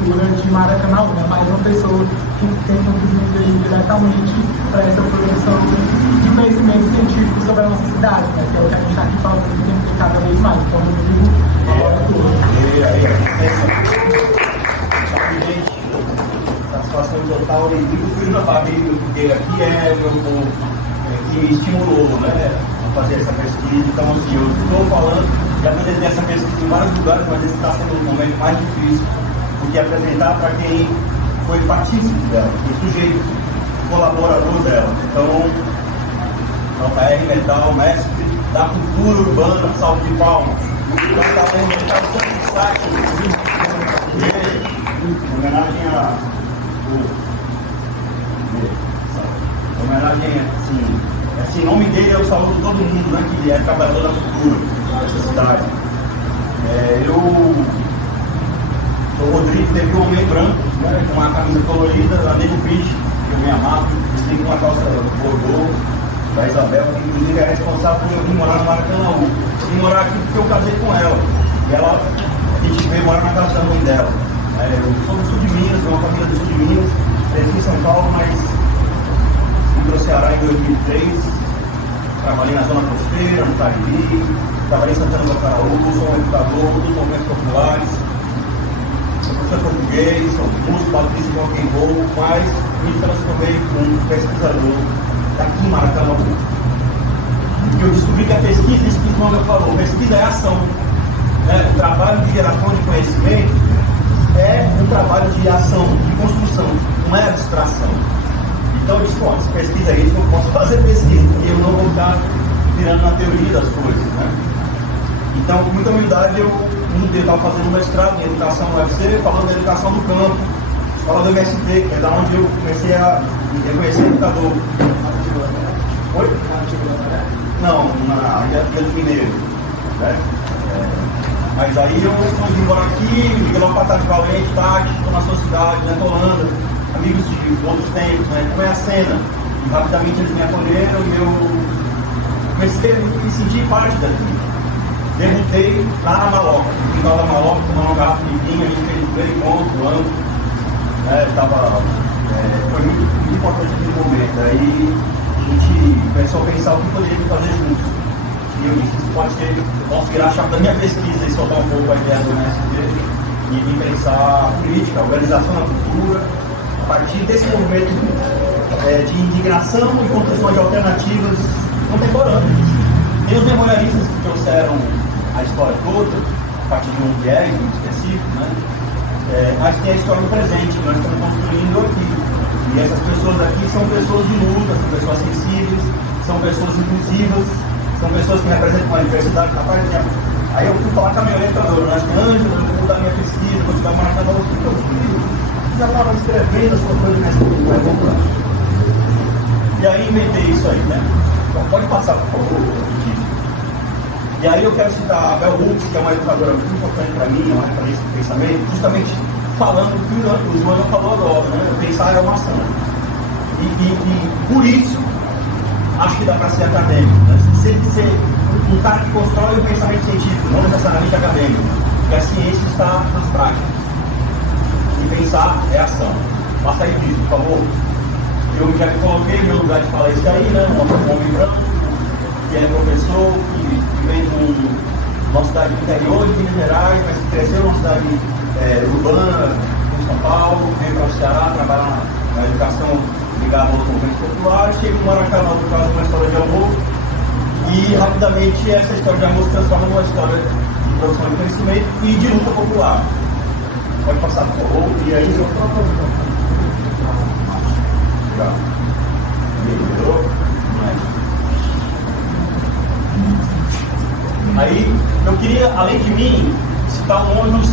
cultura de Maracanã, né? Mais uma pessoa que tem contribuído diretamente para essa produção de conhecimento científico sobre a nossa cidade, né? Que é o que a gente está aqui falando que tem que ter cada vez mais. Então, Rodrigo, agora tudo. Satisfação total, e o filho da família dele aqui é meu povo, que me estimulou, né, a fazer essa pesquisa. Então, assim, eu estou falando, já apresentei essa pesquisa em vários lugares, mas esse está sendo um momento mais difícil, porque apresentar para quem foi partícipe dela, o sujeito colaborador dela. Então, JR Metal, mestre da cultura urbana, salve de palmas. Então, está tendo tanto destaque, em homenagem a homenagem, assim, em nome dele eu saúdo todo mundo, né, que é trabalhador da cultura dessa cidade. O Rodrigo teve um homem branco, né, com uma camisa colorida, da Nego Beach, que eu me amava, vestido com uma calça bordô, da Isabel, que inclusive é responsável por eu vir morar no Maracanã. Vim morar aqui porque eu casei com ela. E ela, a gente veio morar na casa da mãe dela. Eu sou do sul de Minas, uma família do sul de Minas, cresci em São Paulo, mas vim para o Ceará em 2003, trabalhei na zona costeira, no Cariri, trabalhei em Santana do Acaraú, sou um educador dos movimentos populares, sou professor português, sou músico, baterista de rock and roll, mas me transformei em um pesquisador daqui em Maracanã. E eu descobri que a pesquisa, isso que o João falou, pesquisa é ação. O trabalho de geração de conhecimento é um trabalho de ação, de construção, não é abstração. Então eu disse, bom, se pesquisa é isso, eu posso fazer pesquisa, e eu não vou estar tirando na teoria das coisas, né? Então, com muita humildade, eu estava fazendo um mestrado em educação no UFC, falando da educação do campo, falando do MST, que é da onde eu comecei a me reconhecer educador. Oi? Não, na Ilha do Mineiro, né? Mas aí eu vim embora aqui, liguei logo para Tati Valente, Tati, estou na sua cidade, né, Holanda, amigos de outros tempos, né, como é a cena. E rapidamente eles me acolheram e eu comecei a me sentir parte daqui. Debutei lá na Maloca, no final da Maloca, tomando uma garrafa de vinho, a gente fez um primeiro encontro do ano, né, foi muito importante aquele momento. Aí a gente começou a pensar o que poderíamos fazer juntos. E eu disse, isso pode ser, posso virar a chave da minha pesquisa e soltar um pouco a ideia do MST e pensar a política, a organização da cultura, a partir desse movimento de indignação e construção de alternativas contemporâneas. Tem os memorialistas que trouxeram a história toda, a partir de um viés muito específico, né? Mas tem a história do presente que nós estamos construindo aqui. E essas pessoas aqui são pessoas de luta, são pessoas sensíveis, são pessoas inclusivas, são pessoas que representam uma diversidade capaz de... Aí eu fui falar com a minha orientadora, né? Ângela, eu vou mudar minha pesquisa, vou estudar Maracanã, eu já estava escrevendo as coisas nessa cultura, vamos lá. E aí inventei isso aí, né? Então, pode passar, por favor. E aí eu quero citar a Bell Hooks, que é uma educadora muito importante para mim, uma referência de pensamento, justamente falando o que o João já falou agora, né? Pensar é uma ação. E por isso, acho que dá para ser acadêmico, né? Ser um cara que constrói o pensamento científico, não necessariamente acadêmico, porque a ciência está nas práticas. E pensar é ação. Passa aí disso, por favor. Eu já coloquei meu lugar de fala isso aí, né? Um homem branco, que é professor, que vem de uma cidade do interior de Minas Gerais, mas que cresceu numa cidade urbana, em São Paulo, veio para o Ceará, trabalhar na educação ligada aos movimentos populares, chega no Maracanã por causa de uma história de amor, e rapidamente essa história de amor se transforma numa história de produção de conhecimento e de luta popular. Pode passar, por favor. E aí, já. Melhorou? Aí, eu queria, além de mim, citar nomes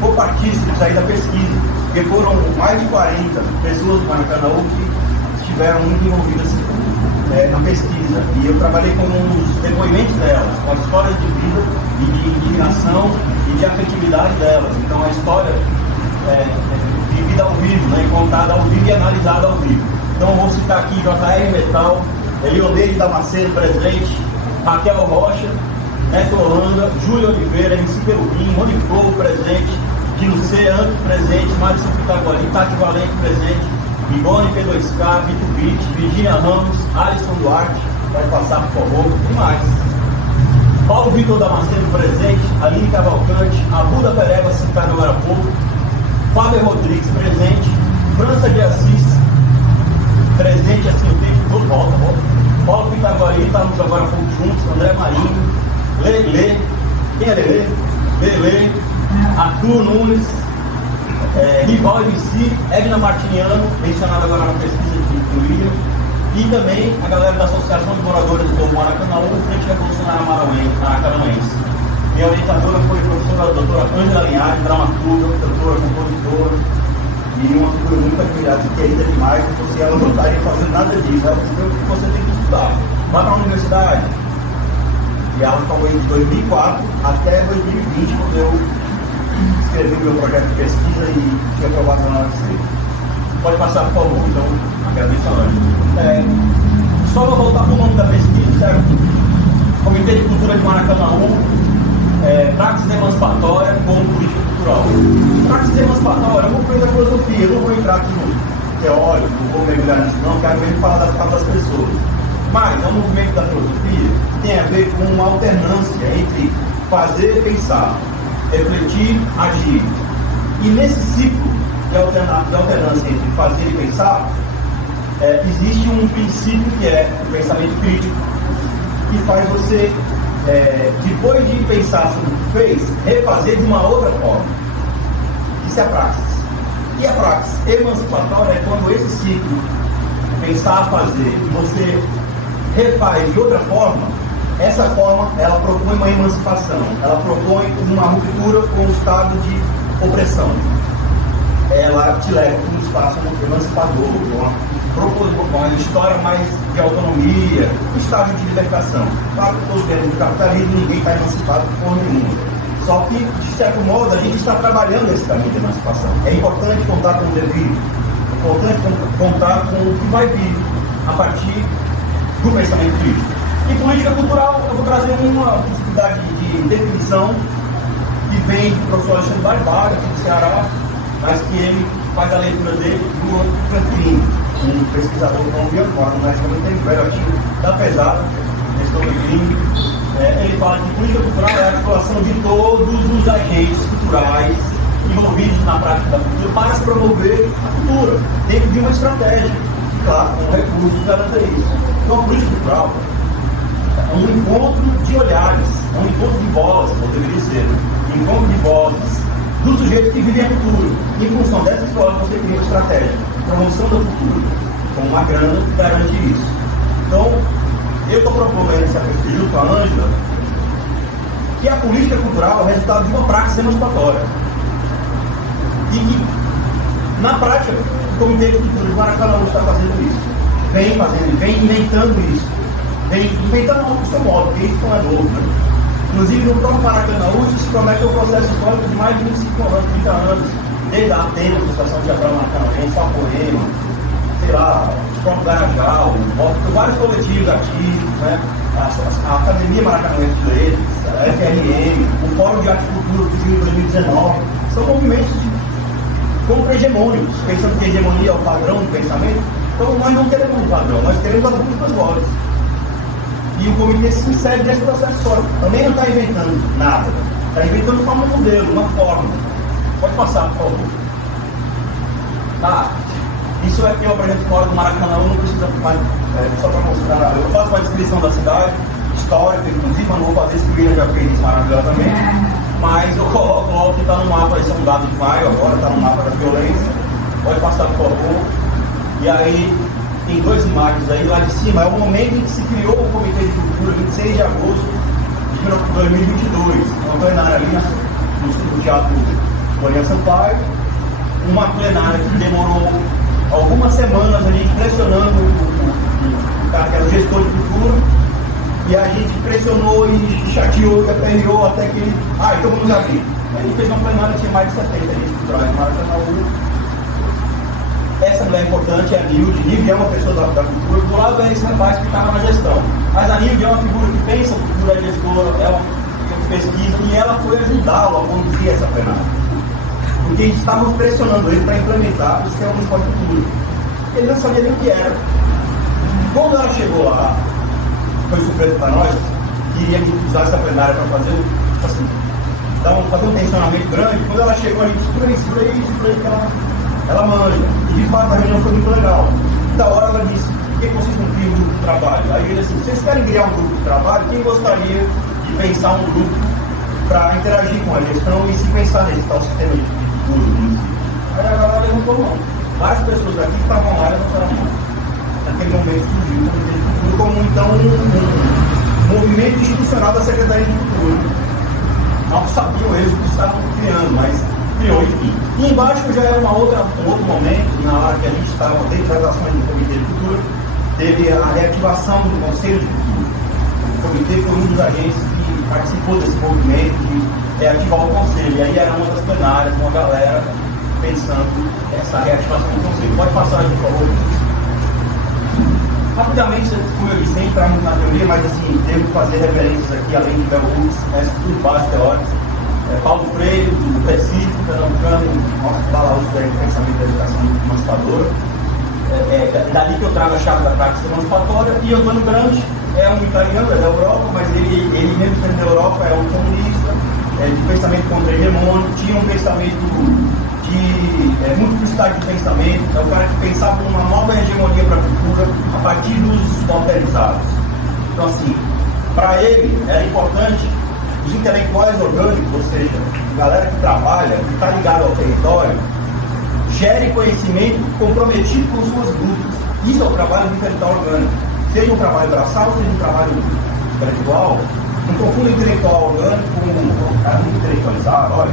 copartícipes aí da pesquisa, porque foram mais de 40 pessoas do Maracanã que estiveram muito envolvidas na pesquisa. E eu trabalhei com os depoimentos delas, com as histórias de vida e de indignação e de afetividade delas. Então, a história vivida ao vivo, né, contada ao vivo e analisada ao vivo. Então, eu vou citar aqui JR Metal, Elioneide Damasceno, presidente, Raquel Rocha, Neto Holanda, Júlia Oliveira, MC Perubim, Moniflow, presidente, Diluceano presente, Márcio Pitagori, Tati Valente presente, Ivone P2K, Vitor Beach, Virginia Ramos, Alisson Duarte, vai passar por favor, e mais. Paulo Vitor Damasceno presente, Aline Cavalcante, Abuda Pereba citado agora há pouco, Fábio Rodrigues presente, França de Assis presente, assim o tempo todo, volta. Paulo Pitagori, estamos agora há pouco juntos, André Marinho, Lele, quem é Lele? Lele, Arthur Nunes, Rival MC, Edna Martiniano, mencionado agora na pesquisa do William, e também a galera da Associação de Moradores do Maracanã, Frente Revolucionária Maracanaense. Minha orientadora foi a professora doutora Ângela Linhares, dramaturga, cantora, compositora, e uma figura muito admirada, querida demais, porque ela não estaria fazendo nada disso, ela disse que você tem que estudar. Vai para a universidade. E ela falou de 2004 até 2020, quando eu escrevi o meu projeto de pesquisa e tinha aprovação na UFC. Pode passar, por favor, então, agradeço a Ângela. Só vou voltar para o nome da pesquisa, certo? Comitê de Cultura de Maracanã, Praxis Emancipatória como Política Cultural. Praxis Emancipatória é uma coisa da filosofia, eu não vou entrar aqui no teórico, não vou mergulhar nisso não, quero mesmo falar das pessoas. Mas é um movimento da filosofia que tem a ver com uma alternância entre fazer e pensar, refletir, agir. E nesse ciclo de alternância entre fazer e pensar, existe um princípio que é o pensamento crítico, que faz você, depois de pensar sobre o que fez, refazer de uma outra forma. Isso é a praxis. E a praxis emancipatória é quando esse ciclo, pensar, fazer, você refaz de outra forma. Essa forma, ela propõe uma emancipação, ela propõe uma ruptura com o estado de opressão. Ela te leva para um espaço emancipador, uma história mais de autonomia, um estágio de libertação. Claro que todos dentro do capitalismo, ninguém está emancipado por nenhuma. Só que, de certo modo, a gente está trabalhando esse caminho de emancipação. É importante contar com o devido, é importante contar com o que vai vir a partir do pensamento crítico. Em política cultural, eu vou trazer uma possibilidade de definição que vem do professor Alexandre Barbalho, aqui do Ceará, mas que ele faz a leitura dele do Franklin, um pesquisador colombiano, mora no México, muito tempo, velhotinho da pesada, ele fala que política cultural é a articulação de todos os agentes culturais envolvidos na prática da cultura para se promover a cultura, dentro de uma estratégia, claro, com recursos que garanta isso. Então, a política cultural é um encontro de olhares, é um encontro de vozes, ou deveria ser, um encontro de vozes dos sujeitos que vivem a cultura. Em função dessa escola, você cria uma estratégia, promoção da cultura, com uma grana que garante isso. Então, eu estou propondo essa pesquisa junto com a Ângela, que a política cultural é resultado de uma praxis emancipatória. E que, na prática, o Comitê de Cultura de Maracanã está fazendo isso. Vem inventando isso. Vem inventando o seu modo, porque isso não é novo, né? Inclusive, no próprio Maracanã, se promete um processo histórico de mais de 25 anos, 30 anos, desde a ATEM, a Associação Teatral Maracanãense, a Poema, sei lá, os próprios Garajal, vários coletivos artísticos, né? A Academia Maracanãense de Letras, a FRM, o Fórum de Arte e Cultura que surgiu em 2019, são movimentos contra-hegemônicos, pensando que a hegemonia é o padrão do pensamento. Então, nós não queremos um padrão, nós queremos as múltiplas vozes. E o comitê se insere nesse processo histórico. Também não está inventando nada. Está inventando um modelo, uma forma. Pode passar, por favor. Tá. Isso aqui eu apresento fora do Maracanã, não precisa mais. Só para mostrar. Eu faço uma descrição da cidade, histórica, inclusive, mas não vou fazer isso, porque ele já fez isso maravilhosamente. Mas eu coloco logo que está no mapa, esse é um dado de maio agora, está no mapa da violência. Pode passar, por favor. E aí, tem duas imagens aí, lá de cima, é o momento em que se criou o Comitê de Cultura, 26 de agosto de 2022. Uma plenária ali no Teatro Florian Sampaio, uma plenária que demorou algumas semanas a gente pressionando o gestor de cultura, e a gente pressionou e chateou e aperreou até que ele, então vamos abrir. A gente fez uma plenária que tinha mais de 70 gente culturais no Maracanã. Essa mulher importante é a Nilde. Nilde é uma pessoa da cultura. Do lado é esse rapaz que estava na gestão. Mas a Nilde é uma figura que pensa cultura, é gestora, é uma que pesquisa, e ela foi ajudá-lo a conduzir essa plenária. porque estávamos pressionando ele para implementar o sistema municipal de cultura. Ele não sabia nem o que era. Quando ela chegou lá, foi surpresa para nós, que iria usar essa plenária para fazer, assim, fazer um tensionamento grande. Quando ela chegou, a gente disse, por aí, que ela manja. E de fato a reunião foi muito legal. Da hora ela disse, por que vocês não criam um grupo de trabalho? Aí ele disse, vocês querem criar um grupo de trabalho? Quem gostaria de pensar um grupo para interagir com a gestão e se pensar nesse tal sistema de cultura? Aí a galera levantou a mão. Várias pessoas daqui que estavam lá levantaram a mão. Naquele momento surgiu como então um movimento institucional da Secretaria de Cultura. Não sabiam eles o que estavam criando, mas criou, enfim. E embaixo já era um outro momento, na hora que a gente estava dentro das ações do Comitê de Cultura, teve a reativação do Conselho de Cultura. O Comitê foi um dos agentes que participou desse movimento de reativar o Conselho. E aí era uma das plenárias, uma galera pensando essa reativação do Conselho. Pode passar aí, por favor. Rapidamente, como eu disse, sem entrar muito na teoria, mas assim, devo fazer referências aqui, além de Bel Hooks, tudo base teórico. Paulo Freire, do PECIF, Pernambucano, nosso balaúso do pensamento da educação emancipadora. Dali que eu trago a chave da prática emancipatória. E Antônio Gramsci é um italiano, é da Europa, mas ele mesmo sendo da Europa, é um comunista, de pensamento contra-hegemônico, tinha um pensamento de multiplicidade de pensamento, é o cara que pensava numa nova hegemonia para a cultura a partir dos autorizados. Então, assim, para ele era importante os intelectuais orgânicos, ou seja, a galera que trabalha, que está ligada ao território, gere conhecimento comprometido com suas lutas. Isso é o trabalho do intelectual orgânico. Seja um trabalho braçal, seja um trabalho intelectual, não confunda intelectual orgânico com um cara muito intelectualizado, olha,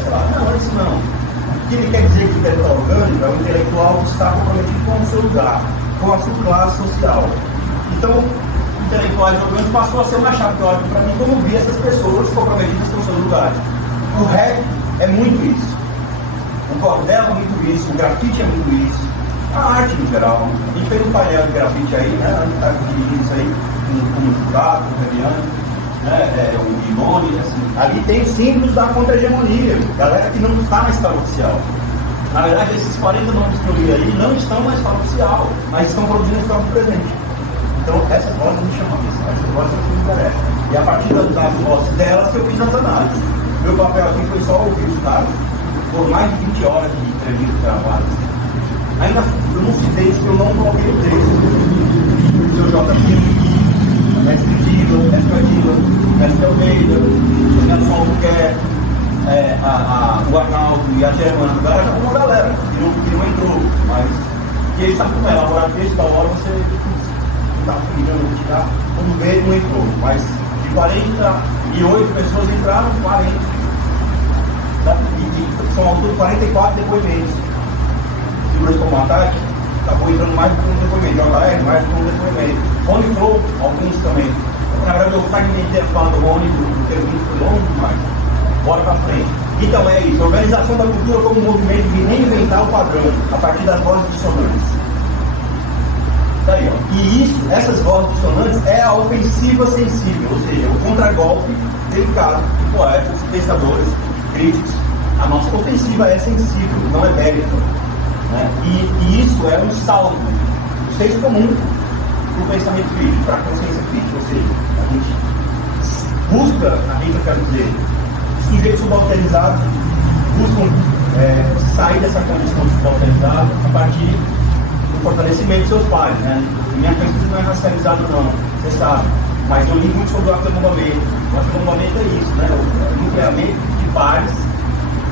sei lá. Não, é isso não. O que ele quer dizer que intelectual orgânico é um intelectual que está comprometido com o seu lugar, com a sua classe social. Então, intelectuais orgânicos passou a ser uma chave teórica para mim, como vi essas pessoas comprometidas com os seus lugares. O rap é muito isso. O cordel é muito isso, o grafite é muito isso. A arte em geral. A gente fez um painel de grafite aí, né? A gente está dividindo isso aí com o Furato, com o Reviano, né? O Guilherme, assim. Ali tem os símbolos da contra-hegemonia, galera que não está na escala oficial. Na verdade, esses 40 nomes que eu li aí não estão na escala oficial, mas estão produzindo a escala do presente. Então, essas vozes me chamam a atenção, essas vozes é o que me interessa. E a partir das vozes delas que eu fiz as análises. Meu papel aqui foi só ouvir os caras, por mais de 20 horas de entrevista gravadas. Ainda eu não citei isso, eu não coloquei o texto. O seu J. Mestre Diva, Mestre Adila, Mestre Almeida, o Nelson Albuquerque, o Arnaldo e a Germana, uma galera que não entrou, mas que eles sabem como é, elaborar texto, da hora você está pedindo tirar, quando vê, não entrou, mas de 48 pessoas entraram, 40, e são ao todo 44 depoimentos. Figuras como a Tati, acabou entrando mais do que um depoimento, JR, mais do que um depoimento. Rony Flow, alguns também. Na verdade, eu fragmentei a fala do Rony, do que foi longo demais. Bora pra frente. Então é isso, a organização da cultura como um movimento de reinventar o padrão, a partir das vozes dissonantes. Tá aí, ó. E isso, essas vozes dissonantes, é a ofensiva sensível, ou seja, o contragolpe delicado de poetas, pensadores, críticos. A nossa ofensiva é sensível, não é bélica. Né? E isso é um saldo do senso comum do pensamento crítico, para a consciência crítica, ou seja, a gente busca, eu quero dizer, sujeitos subalternizados buscam sair dessa condição de subalternizado a partir do fortalecimento de seus pares. Né? Minha pesquisa não é racializada não, você sabe, mas eu li muito sobre o aquilombamento. O aquilombamento é isso, né? O nucleamento de pares,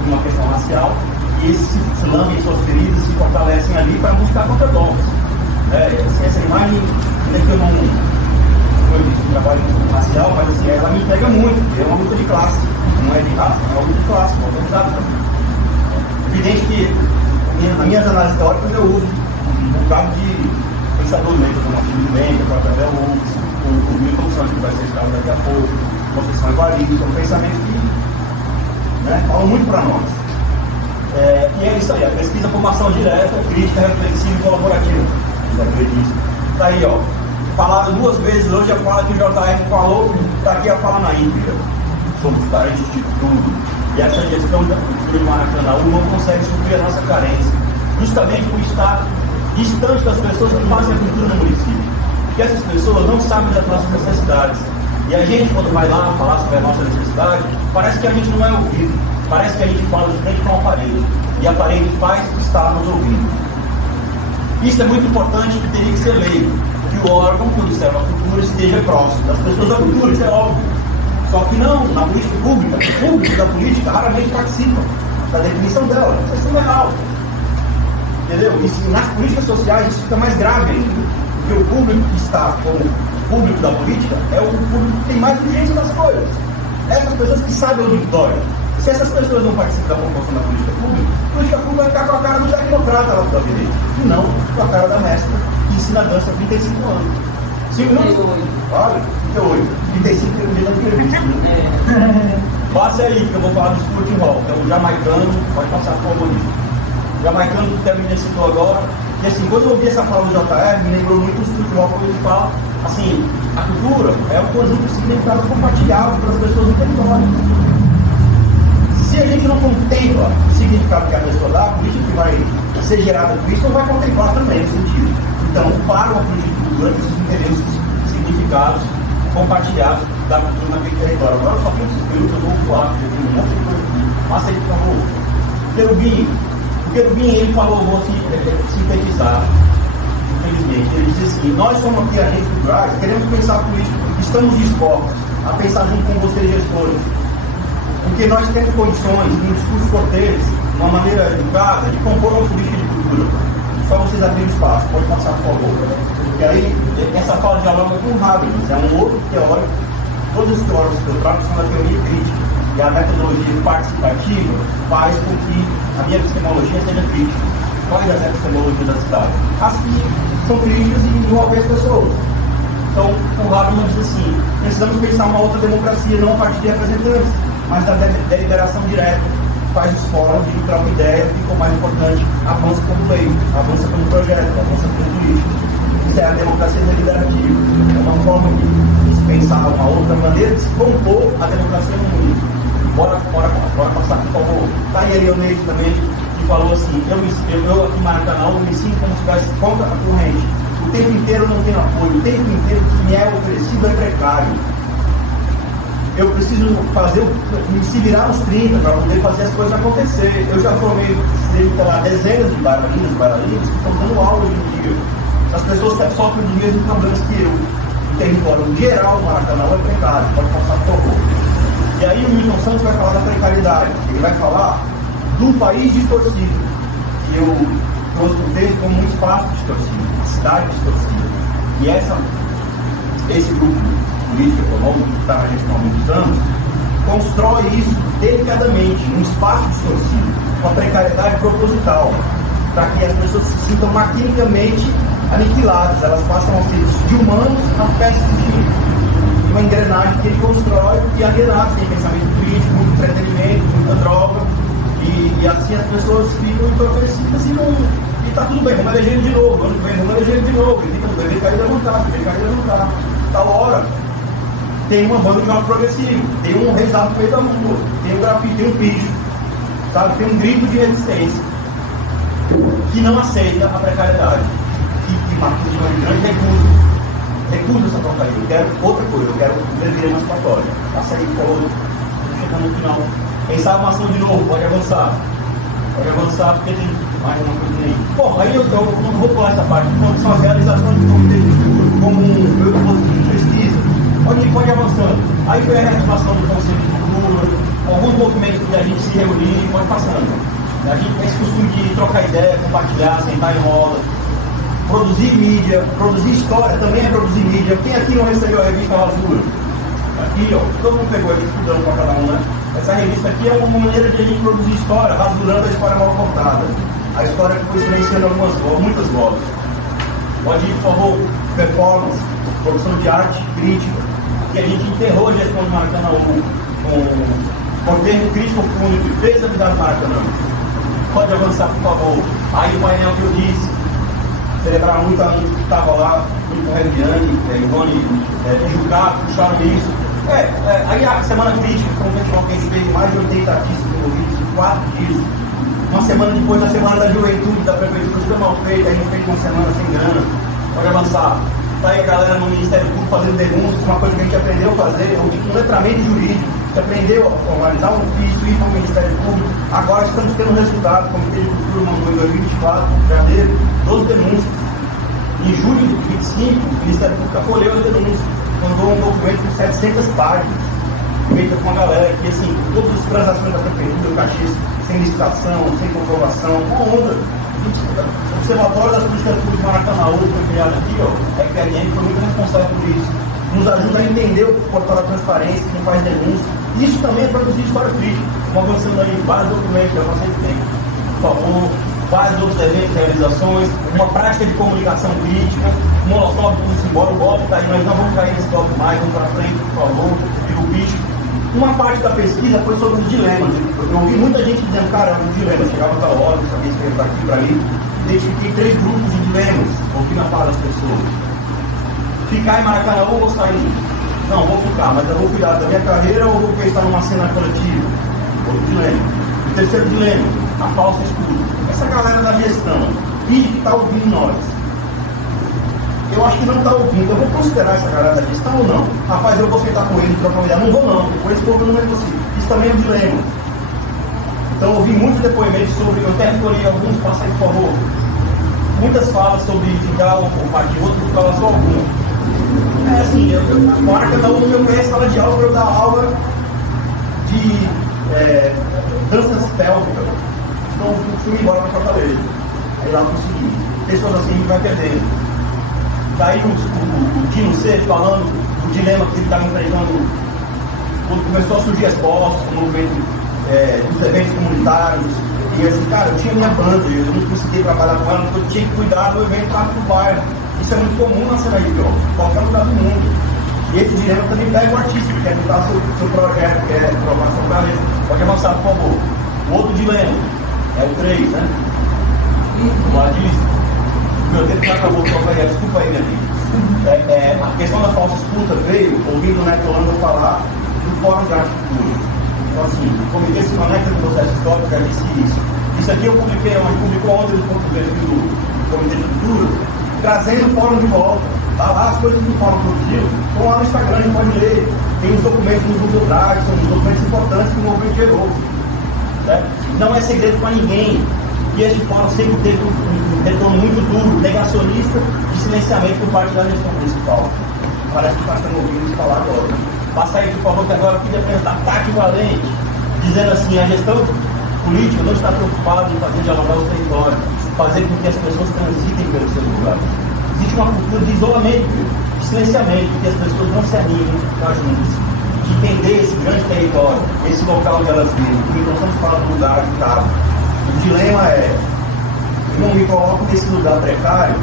uma questão racial, e esses se lambem suas feridas, se fortalecem ali para buscar contragolpes. Essa imagem, que eu não trabalho racial, mas assim, ela me pega muito, porque é uma luta de classe, não é de raça, é uma luta de classe, uma organizada também. Evidente que nas minhas análises teóricas eu uso um bocado de pensadores mesmo, como Martin Luther, o próprio Bell Hooks, o Milton Santos, que vai ser escravo daqui a pouco, Conceição Evaristo, são pensamentos que falam muito para nós. E é isso aí, a pesquisa, formação direta, crítica, reflexiva e colaborativa. Tá aí, ó. Falaram 2 vezes hoje a fala que o JR falou, tá aqui a fala na íntegra. Somos parentes de tudo. e essa gestão da cultura de Maracanãú não consegue suprir a nossa carência, justamente por estar distante das pessoas que fazem a cultura no município. Porque essas pessoas não sabem das nossas necessidades. E a gente, quando vai lá falar sobre a nossa necessidade, parece que a gente não é ouvido, parece que a gente fala de frente para uma parede, e a parede faz estar nos ouvindo. Isso é muito importante, que teria que ser lei, que o órgão que observa a cultura esteja próximo das pessoas da cultura, isso é óbvio. Só que não, na política pública, o público da política raramente participa da definição dela, isso é surreal. Entendeu? E nas políticas sociais isso fica mais grave ainda, porque o público que está como público da política é o público que tem mais urgência das coisas. Essas pessoas que sabem onde dói. Se essas pessoas não participam da promoção da política pública vai ficar com a cara do tecnocrata lá da direita, e não com a cara da mestra, que ensina dança há 35 anos. 5 minutos? Olha, 38. 35 minutos de entrevista. Né? Passe aí, que eu vou falar do Stuart Hall, que é o jamaicano, pode passar por favor. O jamaicano que o menino citou agora. E assim, quando eu ouvi essa fala do JR, me lembrou muito do Stuart Hall, quando ele fala assim, a cultura é um conjunto de significados compartilhados pelas pessoas do território. Se a gente não contempla o significado que a pessoa dá, a política que vai ser gerada por isso não vai contemplar também o sentido. Então, para uma política de cultura, precisam entender os significados compartilhados da cultura naquele território. Agora, só tem esses períodos, eu vou falar, porque eu tenho um monte de coisa aqui. Passa aí, por favor. O Querubim, ele falou, vou sintetizar, infelizmente. Ele diz assim: nós somos aqui agentes culturais, queremos pensar política, estamos dispostos a pensar junto com vocês, gestores. Porque nós temos condições, num discurso cortês, uma maneira educada, de compor uma política de cultura. Só vocês abrirem espaço, pode passar, por favor. Porque aí, essa fala dialoga com o Habermas, é um outro teórico. Todos os teóricos que eu trago são da teoria crítica. E a metodologia participativa faz com que a minha epistemologia seja crítica. Quais as epistemologias da cidade? As que são críticas e envolvem as pessoas. Então, o Habermas diz assim: precisamos pensar uma outra democracia, não a partir de representantes, mas da deliberação direta. Faz os fóruns de troca ideia, e ficou mais importante, avança como lei, avança como projeto, avança como política. Isso é a democracia deliberativa. É uma forma de se pensar uma outra maneira de se compor a democracia no mundo. Bora passar, por favor. Tá aí a Leonete também, que falou assim: eu aqui em Maracanã me sinto como se estivesse contra a corrente. O tempo inteiro eu não tenho apoio, o tempo inteiro que me é oferecido é precário. Eu preciso se virar nos 30 para poder fazer as coisas acontecer. Eu já formei dezenas de bailarinos que estão dando aula hoje em dia. As pessoas sofrem dos mesmos problemas que eu. O território geral do Maracanã é precário. Pode passar, por favor. E aí o Milton Santos vai falar da precariedade. Ele vai falar do país distorcido, que eu trouxe o texto como um espaço distorcido, uma cidade distorcida. E esse grupo político econômico que está na gestão há muitos anos constrói isso delicadamente, num espaço distorcido, com a precariedade proposital, para que as pessoas se sintam maquinicamente aniquiladas. Elas passam a ser de humanos a peças de uma engrenagem que ele constrói e alienados, tem pensamento crítico, muito entretenimento, muita droga, e assim as pessoas ficam entorpecidas e está tudo bem, vamos eleger ele de novo, ano que vem vamos eleger ele de novo, ele fica tudo bem, ele caiu levantar, tal hora tem uma banda de rock progressivo, tem um rezado no meio da rua, tem um grafite, tem um picho, sabe? Tem um grito de resistência que não aceita a precariedade, que marca de grande recusa essa porcaria. Eu quero outra coisa, eu quero um dever emancipatório. Passa aí, por favor. Chegando no final. Quem sabe uma ação de novo, pode avançar. Pode avançar porque tem mais uma coisa aí. Bom, aí eu não vou pular essa parte, quando são as realizações do Comitê de Estudo, como eu de pesquisa, pode ir avançando. Aí foi a reativação do Conselho de Cultura, alguns movimentos que a gente se reunir, pode passando. A gente tem esse costume de trocar ideia, compartilhar, sentar em roda, produzir mídia, produzir história, também é produzir mídia. Quem aqui não recebeu a revista Rasura? Aqui, ó, todo mundo pegou aqui estudando para cada um, né? Essa revista aqui é uma maneira de a gente produzir história, rasurando a história mal contada. A história que foi silenciando muitas vozes. Pode ir, por favor, performance, produção de arte crítica, que a gente enterrou a gestão de Maracanã com termo crítico público e fez a vida do Maracanã. Pode avançar, por favor. Aí o painel que eu disse, celebrar muito a gente que estava lá, muito Reviane, Ivone, Jucá, puxaram isso. Aí a semana crítica, como a gente fez mais de 80 artistas envolvidos em 4 dias. Uma semana depois, a semana da juventude da prefeitura, super mal feita, a gente fez uma semana sem grana. Pode avançar. Tá aí a galera no Ministério Público fazendo denúncias, uma coisa que a gente aprendeu a fazer, um letramento jurídico, que aprendeu a formalizar um ofício, ir para o Ministério Público. Agora estamos tendo resultado, como o Comitê de Cultura mandou em 2024, em janeiro, 12 denúncias. Em julho de 2025, o Ministério Público acolheu as denúncias, mandou um documento de 700 páginas, feita com a galera que, assim, todas as transações da prefeitura, Caxias, sem licitação, sem comprovação, uma onda. O Observatório das Políticas Públicas de Maracanã, que foi criado aqui, a FPLN, foi muito responsável por isso. Nos ajuda a entender o portal da transparência, quem faz denúncia. Isso também é produzir história crítica. Como avançando aí vários documentos que eu passei tempo. Por favor, vários outros eventos, realizações, uma prática de comunicação crítica, um Molotov como simbólico, o golpe está aí, nós não vamos cair nesse golpe mais, vamos para frente, por favor, e o bicho. Uma parte da pesquisa foi sobre os dilemas. Eu ouvi muita gente dizendo, cara, um dilema, chegava da hora, não sabia se ia estar aqui para mim. Identifiquei 3 grupos de dilemas, ouvi na fala das pessoas. Ficar em Maracanã ou vou sair? Não, vou ficar, mas eu vou cuidar da minha carreira ou vou estar numa cena coletiva? Outro dilema. O terceiro dilema, a falsa escuta. Essa galera da gestão, finge que está ouvindo nós. Eu acho que não está ouvindo. Eu vou considerar essa galera da gestão ou não? Rapaz, eu vou sentar com ele, trocar uma ideia. Não vou não, depois esse povo não é possível. Isso também é um dilema. Então, ouvi muitos depoimentos sobre, eu até escolhi alguns, passa aí, por favor. Muitas falas sobre ficar ou partir outro, vou falar só algumas. É assim, agora cada um eu conheço sala de aula para eu dar aula de danças pélvicas. Então, fui embora para Fortaleza. Aí lá eu consegui. Pessoas assim vai perdendo. Daí o Dino C falando do dilema que ele estava enfrentando quando começou a surgir as postas, o movimento dos eventos comunitários. E assim, cara, eu tinha minha banda, eu não conseguia trabalhar com ela, porque eu tinha que cuidar do evento lá no bairro. Isso é muito comum na cena hip hop, em qualquer lugar do mundo. E esse dilema também pega o artista, que quer mudar seu projeto, quer provar seu talento. Pode avançar, por favor. O outro dilema é o 3, né? O Adilson. Meu tempo já acabou, desculpa aí, minha amiga. A questão da falsa escuta veio ouvindo o Neto Holanda falar do Fórum de Arte e Cultura. Então, assim, o Comitê se conecta com o processo histórico, já disse isso. Isso aqui eu publiquei, a gente publicou ontem no português do Comitê de Cultura, trazendo o Fórum de volta. Tá lá, as coisas que o Fórum produziu, estão lá no Instagram, a gente pode ler. Tem os documentos no Google Drive, são os documentos importantes que o movimento gerou. Certo? Não é segredo para ninguém. E este fórum sempre teve um retorno muito duro, negacionista de silenciamento por parte da gestão municipal. Parece que está sendo ouvido falar agora. Passa aí, por favor, que agora eu queria apresentar Tati Valente, dizendo assim, a gestão política não está preocupada em fazer dialogar os territórios, fazer com que as pessoas transitem pelos seus lugares. Existe uma cultura de isolamento, de silenciamento, que as pessoas não se animam a ficar juntas, de entender esse grande território, esse local onde elas vivem, porque nós estamos falando do lugar habitado. O dilema é, eu não me coloco nesse lugar precário,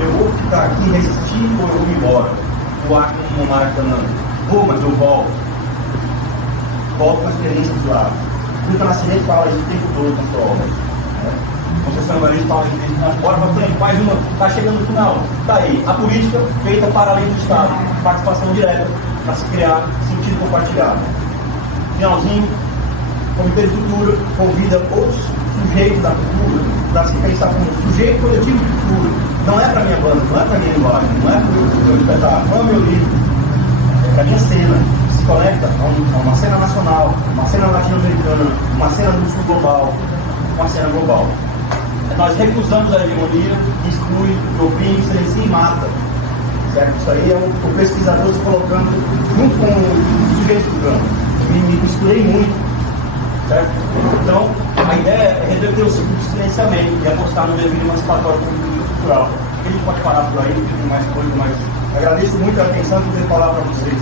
eu vou ficar aqui resistindo ou eu vou embora? O Acre no Maracanã, vou, mas eu volto. Volto com a experiência do lado. O Milton Nascimento fala isso o tempo todo na sua obra. Conceição Evaristo fala isso, bora para frente, mais uma, está chegando no final. Está aí, a política feita para além do Estado, participação direta, para se criar sentido compartilhado. Finalzinho, o Comitê de Cultura convida os sujeitos da cultura para se pensar como sujeito coletivo de cultura. Não é para minha banda, não é para minha linguagem, não é para o meu espetáculo, não é o meu livro. É para a minha cena, que se conecta a uma cena nacional, uma cena latino-americana, uma cena do sul global, uma cena global. Nós recusamos a hegemonia, exclui, oprime, silencia e mata. Certo? Isso aí é o pesquisador se colocando junto com o sujeito do campo. Me misturei muito. Certo? Então, a ideia é reverter o ciclo de silenciamento e apostar no devido emancipatório cultural. A gente pode parar por aí, tem mais coisa, mas agradeço muito a atenção e poder falar para vocês.